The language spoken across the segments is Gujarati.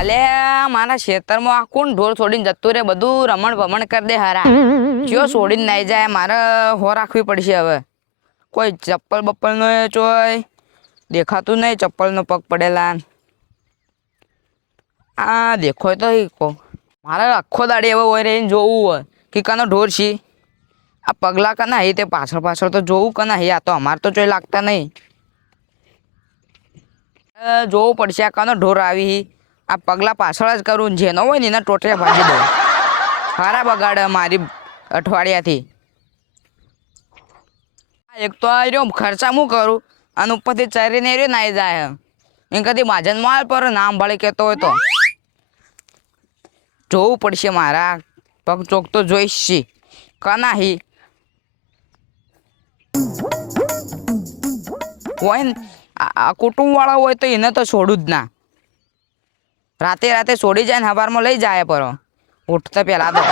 અલે મારા ખેતરમાં આ કોણ ઢોર છોડીને જતું રે, બધું રમણ ભમણ કરી દે હારા. જો છોડીને નહીં જાય, મારે હો રાખવી પડશે હવે. કોઈ ચપ્પલ બપ્પલ નો ચોય દેખાતું નહીં, ચપ્પલ નો પગ પડેલા. આ દેખો તો મારે આખો દાડી એવો હોય રહીને જોવું હોય કે કાનો ઢોર છી. આ પગલા કના હી તે પાછળ પાછળ તો જોવું કના હી. આ તો અમારે તો ચોય લાગતા નહીં. જોવું પડશે આ કાનો ઢોર આવી. આ પગલા પાછળ જ કરું, જેનો હોય ને એના ટોટિયા ભાજી દઉં. હારા બગાડે મારી અઠવાડિયાથી. એક તો આ રહ્યો ખર્ચા હું કરું અને ઉપરથી ચરીને રહ્યો નાઈ જાય. એ કદી માજન માલ પર નામ ભળી કહેતો હોય તો જોવું પડશે. મારા પગ ચોક તો જોઈશ છી કના હી હોય ને. આ કુટુંબ વાળા હોય તો એને તો છોડું જ ના. રાતે રાતે છોડી જાય ને સવારમાં લઈ જાય પર ઉઠતા પેલા તો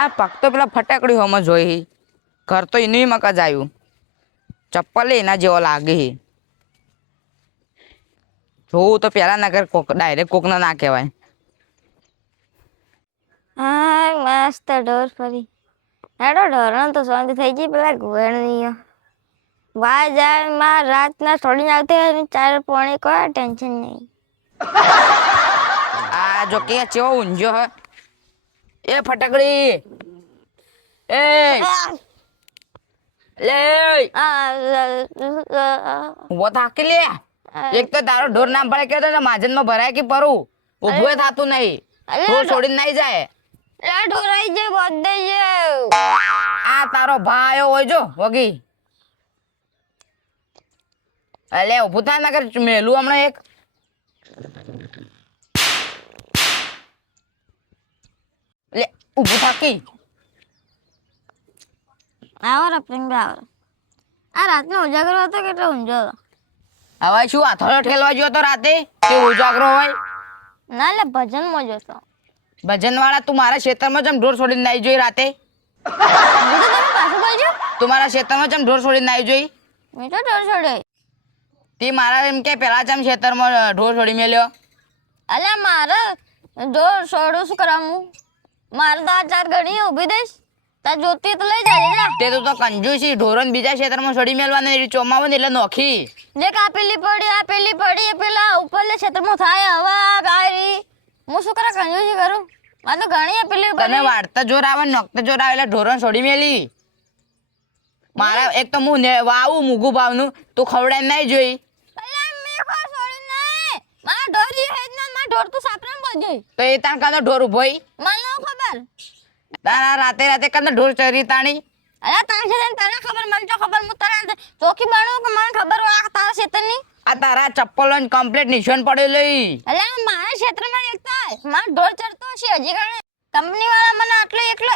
આ પગ તો પેલા ફટાકડી હમ જોઈ. ઘર તો એનું મકા જાયું. ચપ્પલ એના જેવો લાગે. જોવું તો પેલા ના કર, કોક ડાયરેક્ટ કોકના ના કહેવાય. હા મસ્ત ઢોર ફરી હેડો ઢોરણ તો શાંતિ થઈ ગઈ. પેલા ઘોડણીઓ વાય જાય માં રાતના છોડીને આવતી 4 પોણે કોઈ ટેન્શન નહીં. આ જો કે ચેવો ઊંઝો હ એ ફટાકડી એ લે ઉભો થાકી લે. એક તો તારો ઢોર નામ પડે કે તો માજન માં ભરાય કે પરું ઉભો થાતું નહીં. ઢોર છોડીને નહીં જાય. ઢોરાઈ જાય બધે જાય. આ તારો ભાઈ હોય જો વગી. અલે ઉભું થાય ના કર મેલું હમણાં એક. લે ઉભું થાકી. આવો રપિંગ આવો. આ રાતનો ઉજાગરો હતો કેટલો ઊંઝો હતો. હવે શું આથોડો ઠેલવા ગયો તો રાતે કે ઉજાગરો હોય? ના લે ભજનમાં જોતો. ભજન વાળા તું મારા ખેતરમાં જેમ ઢોર છોડીને નાઈ જોઈ રાતે? પાછું બોલજો. તું મારા ખેતરમાં જેમ ઢોર છોડીને નાઈ જોઈ? મેં તો ઢોર છોડ્યો. તે મારા એમ કે પેલા જેમ ખેતરમાં ઢોર છોડી મેલ્યો. અલ્યા મારે ઢોર છોડું શું કરાવું? મારે તો આ 4 ઘડી ઊભી દઈશ. તા જોતી તો લઈ જાય. તે તું તો કંજૂસી. ઢોરોને બીજા ખેતરમાં છોડી મેલવાને ચોમાવો ને એટલે નોખી. દેખ આ પેલી પડી એ પેલા ઉપરલે ક્ષેત્રમાં થાય. હવે ગાયરી હું શું કરે કંજૂસી કરું? આ તો ઘણી પેલી તને વાળતા જોર આવે નોખતા જોર આવે એટલે ઢોરોને છોડી મેલી. મારા એક તો હું વાવું મૂગું ભાવનું તું ખવડાય નહીં જોઈ. ઢોર તો સાપરામ બોલજે. તો એ તાણ કાનો ઢોર ઉભોઈ? મને ન ખબર. તારા રાતે રાતે કાનો ઢોર ચરી તાણી? અરે તાણ છે તને ખબર મને તો ખબર. હું તને ચોકી બાણો કે મને ખબર આ તારા ક્ષેત્રની. આ તારા ચપ્પલો કમ્પ્લીટ નિશાન પડેલી. અલે મારા ક્ષેત્રમાં એકતા માર ઢોર ચડતો છે હજી ગણે. કંપની વાળા મને આટલો એકલો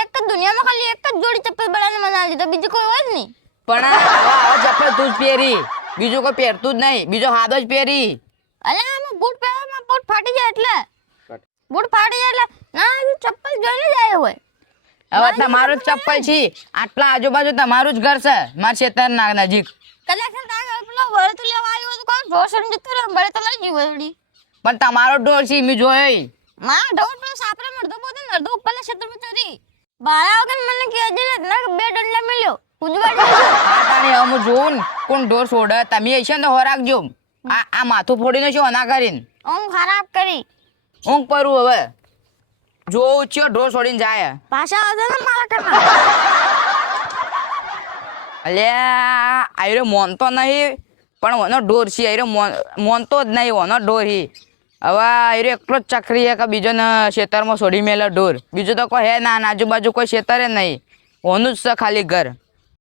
એક જ દુનિયામાં ખાલી એક જ જોડી ચપ્પલ બનાવીને મને આલી દીધો. બીજું કોઈ હોય જ નહીં. પણ આવા ચપ્પલ તું જ પહેરી, બીજું કોઈ પહેરતું જ નહીં. બીજો હાદો જ પહેરી. અલે આમાં બૂટ પહેરવામાં બૂટ ફાટી જાય એટલે બૂટ ફાટી જાય એટલે ના ચપ્પલ જોઈને જાય હોય. હવે તમારું જ ચપ્પલ છે. આટલા આજુબાજુ તમારું જ ઘર છે મારા ખેતર ના નજીક. કદાચ પેલો વળે તો લેવા આવ્યો તો કોણ ઢોર સડી જતું રહે વળે તો લઈ ગયું વળી. પણ તમારો ઢોર છે મેં જોયો. માં ઢોર પેલો સાપરે મરતો પોતે નરતો ઉપરલે ક્ષેત્રમાં ચોરી બાળા વગર મને કહેજે ને ના 2 ડંડા મળ્યો ઉજવાડી. આ તાણે હું જોઉં કોણ ઢોર છોડે. તમે હશે ને હો રાખજો. આ માથું ફોડીને શું ના કરીને ઊંઘ ખરાબ કરી. ઊંઘ પરું હવે જોઉં છો ઢોર છોડીને જાય. પાછા આવશે ને મારા કરના. અલ્યા આયરો મોનતો નહીં પણ ઓનો ઢોર છે. આયરો મોનતો જ નહીં ઓનો ઢોર હી. હવે આયરો એકલો જ ચકરી હે કે બીજો ને ખેતરમાં છોડી મેલો ઢોર. બીજું તો કોઈ હે ના આજુબાજુ કોઈ ખેતરે નહીં. ઓનું જ છે ખાલી ઘર.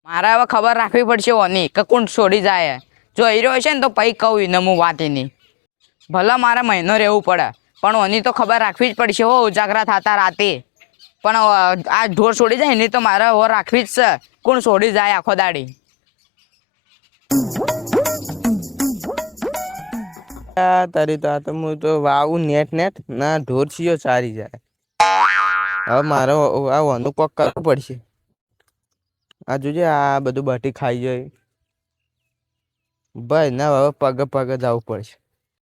મારે હવે ખબર રાખવી પડશે ઓની કે કોણ છોડી જાય. જો હીરો હશે ને તો પછી કહું ને હું વાત એની. ભલે મારે મહિનો રહેવું પડે પણ ઓની તો ખબર રાખવી જ પડશે હો ઉજાગરા થતા રાતે. પણ આ ઢોર છોડી જાય એની તો મારે હો રાખવી જ છે. કોણ છોડી જાય આખો દાડી. તારી તો આ તો હું તો વાવું નેટ ના ઢોર છીયો ચારી જાય. હવે મારે આ વાનું કોક કરવું પડશે. આ જોજે આ બધું બાટી ખાઈ જાય ભાઈ. ના હવે પગે પગે જવું પડશે.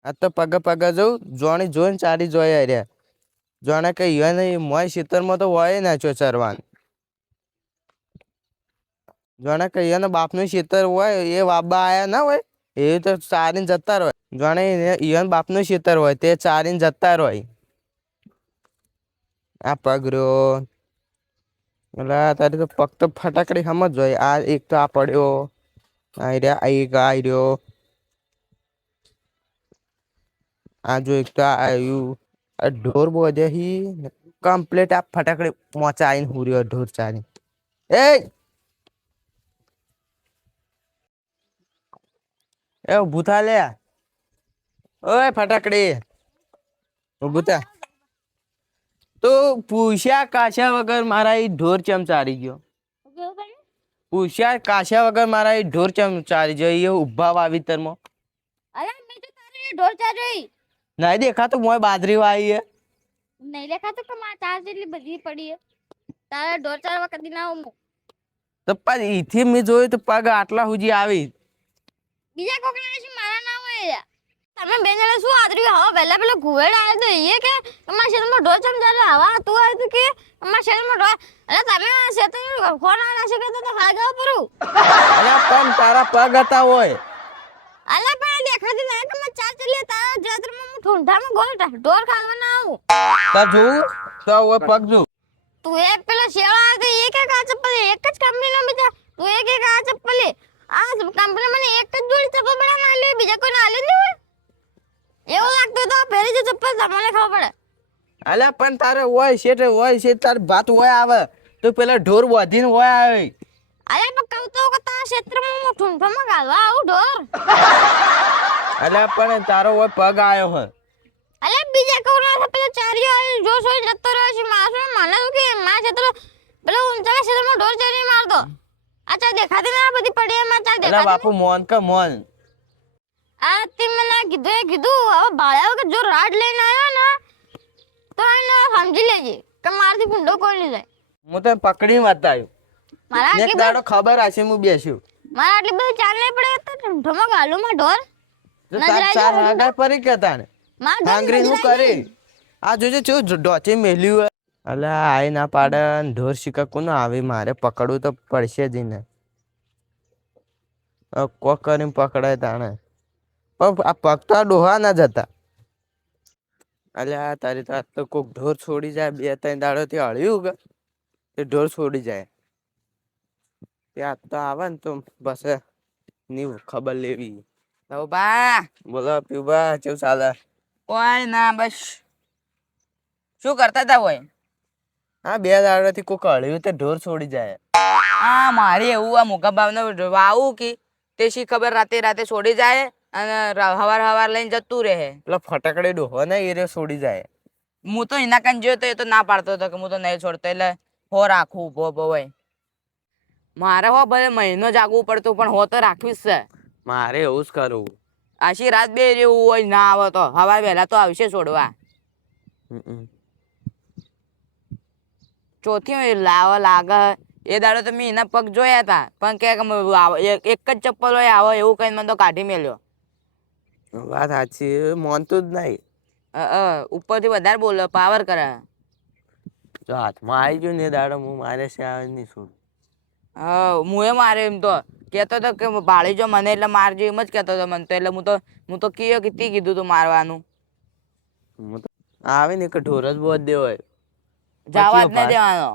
આ તો પગે પગે જવું જોણી જોઈને ચારી જોઈ રહ્યા જોણે કે ઈવન મોય ખેતરમાં તો હોય ના છો ચરવાનું જોણે કે ઈવન બાપનું ખેતર હોય એ વાબા આયા ના હોય એ તો ચારીને જતા રહે જોણે ઈવન બાપનું ખેતર હોય તે ચારીને જતા રહે આ પગ રહ્યો એટલે તારી તો પગ તો ફટાકડી સમજ હોય આ એક તો આ પડ્યો આ રહ્યા આ એક આ રહ્યો આ જો એક તો આવ્યું આ ઢોર બોધે હી કમ્પ્લીટ આ ફટાકડી મોચા આવીને હુર્યો ઢોર ચારી એ ઊભું થા લે ઓય ફટાકડી ઊભું થા તો પૂછ્યા કાશ્યા વગર મારા એ ઢોર ચમ ચારી ગયો પૂછ્યા કાશ્યા વગર મારા એ ઢોર ચમ ચારી ગયો એ ઉભા વાવીતરમાં અરે મેં તો તારે ઢોર ચારી નહીં દેખાતું મોય બાજરી વાવી હે નહીં દેખાતું કે મારા ચાર જેટલી બધી પડી હે તારા ઢોર ચારવા કદી ના હું તો પણ ઈથી મેં જોયું તો પગ આટલા સુધી આવી બીજા કોકના છે મારા ના હોય તમે બે જણા શું આદરી હવા પહેલા પેલો ઘુવેડ આવ્યો તો એ કે અમારા શહેરમાં ઢોર ચમ ચાલે હવા તું આવ્યો તો કે અમારા શહેરમાં ઢોર અરે તમે શેતર ફોન આવ્યા છે કે તો ભાગવા પરું અરે પણ તારા પગ હતા હોય અલા પણ દેખાતી ના કે મેં ચાર ચલી તારા જાત્રામાં હું ઠુંઠામાં ગોળ ઢોર ખાવા ના આવું તા જોઉં તો હવે પગ જો તું એક પેલો શેવા આવ્યો તો એક એક આ ચપ્પલ એક જ કંપનીનો બીજા તું એક એક આ ચપ્પલ આ કંપની મને એક જ જોડી ચપ્પલ બડા ના લે બીજા કોઈ ના લે નહીં હોય એવું લાગતું તો પહેરી જે ચપ્પલ તમને ખબર પડે અલ્યા પણ તારે હોય છે તાર ભાત હોય આવે તો પેલા ઢોર બોધીને હોય આવે અરે પણ કહું તો કે તારા ક્ષેત્રમાં હું ઠુંઠામાં ગાલવા આવું ઢોર અલ્યા પણ તારો હોય પગ આવ્યો હોય અલે બીજા કોના પેલો ચારિયો આવી જો સોઈ જતો રહ્યો છે માણસો મને શું કે માં ક્ષેત્ર પેલો ઊંચા ક્ષેત્રમાં ઢોર ચારી મારતો આ ચા દેખાતી ના બધી પડી એમાં ચા અલ્યા દેખાતી બાપુ મોન કે મોન આ તે મને કીધું હવે બાળા વગર જો રાડ લઈને આવ્યો ને તો એને સમજી લેજે કે મારથી ભૂંડો કોઈ નહીં જાય હું તો પકડી બતાવ્યું મારા એક આટલી દાડો ખબર હશે હું બેસ્યું મારા આટલી બધી ચાલ નહીં પડે તો ઠમઠમો ગાલું માં ઢોર તો તાર ચાર હાડા પરી કેતા ને માં હાંગરી નું કરે આ જોજે ચો ડોચે મેલ્યું હોય અલ્યા આય ના પાડે ઢોર શીખા કોનો આવે મારે પકડવું તો પડશે જ ને કોક કરીને પકડાય તાણે પણ આ પગ તો આ ડોહા ના જતા અલ્યા તારી તો આજ તો કોક ઢોર છોડી જાય 2-3 દાડો થી હળ્યું કે તે ઢોર છોડી જાય ત્યાં તો આવે ને તો બસ ની ખબર લેવી તો બા બોલો પીવા કેવું ચાલે કોઈ ના બસ શું કરતા હતા હોય હા 2 દાડાથી કોક હળ્યું તે ઢોર છોડી જાય હા મારે એવું આ મોગા ભાવને વાવું કે તે શી ખબર રાતે છોડી જાય અને હવાર લઈને જતું રહે પેલા ફટાકડે ડોહો ને એ રે છોડી જાય હું તો એના કાન જોયો તો એ તો ના પાડતો હતો કે હું તો નહીં છોડતો એટલે હો રાખવું ઉભો હોય મારે હો ભલે મહિનો જાગવું પડતું પણ હો તો રાખવી જ છે મારે એવું જ કરવું આશી રાત બે જેવું હોય ના આવે તો હવાર વહેલા તો આવશે છોડવા ચોથી લાગે એ દાડો તો મેં એના પગ જોયા હતા પણ કે એક જ ચપ્પલ હોય આવે એવું કઈ મને તો કાઢી મેલ્યો વાત સાચી માનતું જ નહીં ઉપરથી વધારે બોલો પાવર કરે જો હાથમાં આવી ગયું ને દાડો હું મારે છે નહીં શું હું એ મારે એમ તો કહેતો હતો કે ભાળી જો મને એટલે મારજો એમ જ કહેતો હતો મને તો એટલે હું તો કીધું તું મારવાનું આવે ને એક ઢોર જ બહુ દે હોય જવા જ નહીં દેવાનો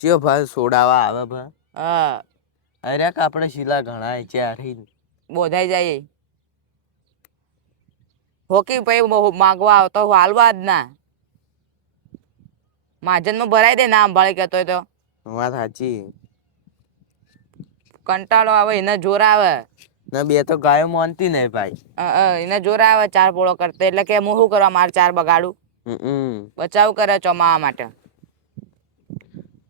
ચિયો ભાઈ સોડાવા આવે ભા હા અરે કે આપણે શીલા ઘણા ચારી બોધાઈ જાય હોકી પછી માગવા આવતો હાલવા જ ના માજનમાં ભરાઈ દે ના સંભાળી કહેતો હોય તો વાત સાચી કંટાળો આવે એને જોર આવે ને 2 તો ગાયો માનતી નહીં ભાઈ એને જોર આવે 4 પોળો કરતો એટલે કે હું શું કરવા મારે 4 બગાડું બચાવ કરે ચોમાવા માટે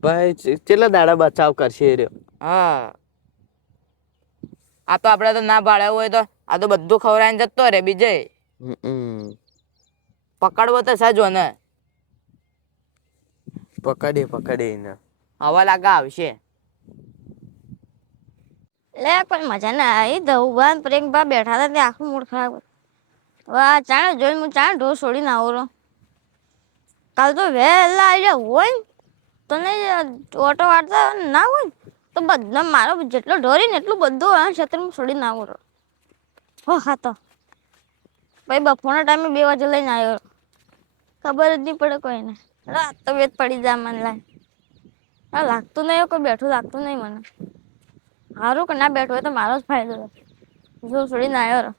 ભાઈ કેટલા દાડા બચાવ કરશે રે હા આ તો આપડે તો ના ભાળ્યું હોય તો આ તો બધું ખવડાવીને જતો રે બીજે પકડવો તો સજો ને પકડે ને હવા લાગા આવશે લે પણ મજા ના આવી ધવભાન પ્રેમભા બેઠા હતા તે આખું મૂડ ખરાબ વાહ ચાણે જોઈને હું ચાણે ઢોર છોડીને આવો રહો. કાલ તો વહેલા આવી જાય હોય ને તો નહીં ઓટો વાળતા ના હોય ને તો બધા મારો જેટલો ઢોરી ને એટલું બધું આ ક્ષેત્રમાં છોડીને આવો રહો. હો હા તો ભાઈ બપોરના ટાઈમે 2 વાગે લઈને આવ્યો. ખબર જ નહીં પડે કોઈને. રાત તો વેત પડી જાય મને લાગે. હા લાગતું નહીં કોઈ બેઠું લાગતું નહીં મને. સારું કે ના બેઠું હોય તો મારો જ ફાયદો છે. જો છોડીને આવ્યો રહો.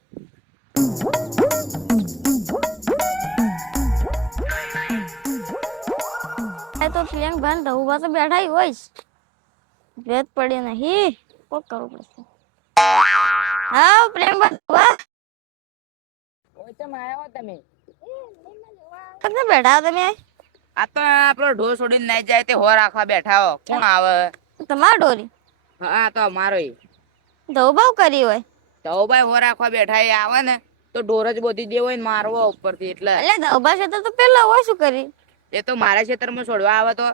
તો પ્રિયંક ભાઈ ધવુભા તો બેઠા હોય જ. વેત પડી નહીં કોક કરવું પડશે. હા પ્રિયંક ભાઈ ઓય તો માર્યા તમે કેટલે બેઠા તમે? આ તો આપણો ઢોર છોડીને નહીં જાય તે હો રાખવા બેઠા હો. કોણ આવે? તમારા ડોરી હા તો અમારો ધવુભાવ કરી હોય તો ભાઈ હો રાખવા બેઠા એ આવે ને તો ઢોર જ બોધી દેવો હોય ને મારવો ઉપરથી એટલે એટલે ધવુભા છે તો પેલા હોય શું કરી? એ તો મારા ખેતરમાં છોડવા આવે તો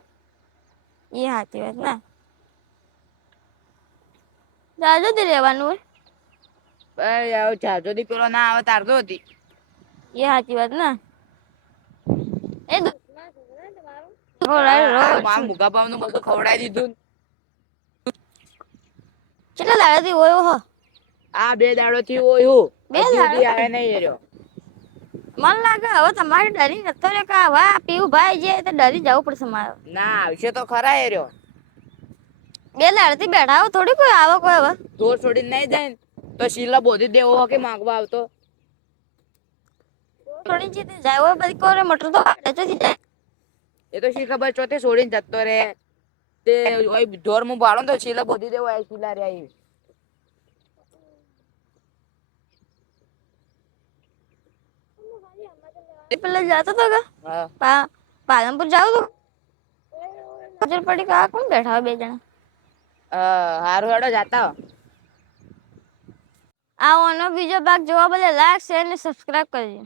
એ સાચી વાત ના જાજુ થી રહેવાનું હોય. ભાઈ આવો જાજો થી પેલો ના આવે તારતો હતી. એ સાચી વાત ના એ મારા મુગા ભાવ નું બધું ખવડાવી દીધું. કેટલા દાડાથી હોય હો? આ 2 દાડો થી ઓયું બે દાડો આવે નહીં રહ્યો. મન લાગે હવે તમારે ડરી નતો રે કે વાહ પીવું ભાઈ જે તો ડરી જવું પડશે મારે. ના આવશે તો ખરા એ રહ્યો. 2 દાડાથી બેઠા હો થોડી કોઈ આવે કોઈ હવે. ઢોર છોડીને નહીં જાય ને તો શીલા બોધી દેવો કે માંગવા આવતો. થોડી ચીતે જાય હોય બધી કોરે મટર તો આડે ચોથી જાય. એ તો શી ખબર ચોથે છોડીને જતો રે તે ઓય ઢોર હું ભાડો તો શીલા બોધી દેવો આ શીલા રે આવી. પેલા જાતો તો કે હા પાલનપુર જાવ તો નજર પડી કે આ કોણ બેઠા હોય 2 જણા. હારું હેડો જાતા હો. આનો બીજો ભાગ જોવા બદલ લાઈક શેર અને સબસ્ક્રાઇબ કરજો.